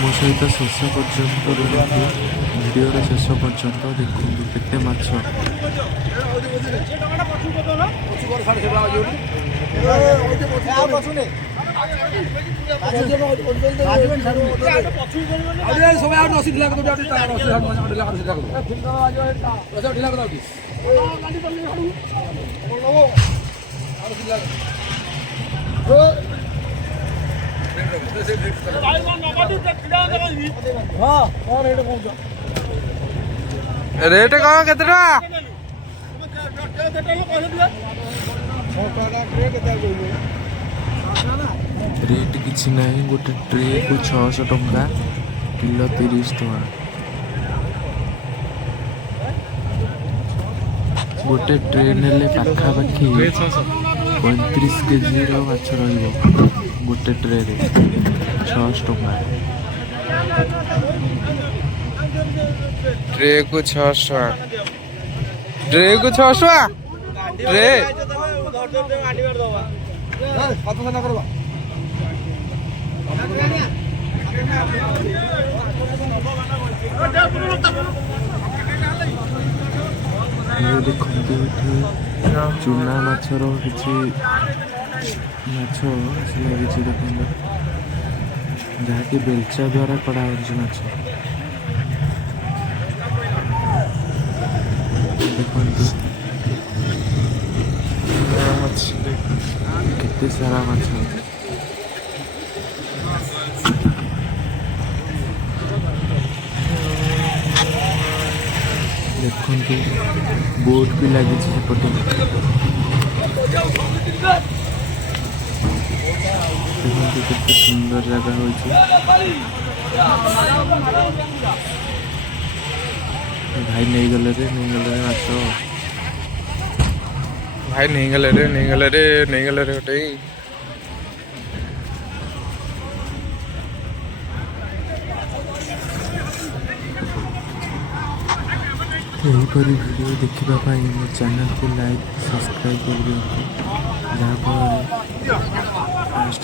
ମୋ ସହିତ ଶେଷ ପର୍ଯ୍ୟନ୍ତ ରୁହନ୍ତୁ, ଭିଡ଼ିଓର ଶେଷ ପର୍ଯ୍ୟନ୍ତ ଦେଖନ୍ତୁ କେତେ ମାଛ। रेट कौन केते टका रेट किसी नहीं, गोटे ट्रे को 600 टंका, किलो 30 टंका। गोटे ट्रे नेले पाखापाखि 35 केजी माछ रहिबो गोटे ट्रे रे 600 टंका। ट्रे को 600 ट्रे को 600 ट्रे ये देखते चूना माछर किसी माछ आसला किसी देखते जहाँकि बेलचा द्वारा कड़ा हो माछ देखते केते सारा माछ देखते बोट भी लगी सेपटे देखते केते सुंदर जगह हो भाई नहीं गले रे माछ भाई नहीं गले रे गोटे यहीपर वीडियो देखा मो चैनल को लाइक सब्सक्राइब कर दिखाँ जहाँफल माछ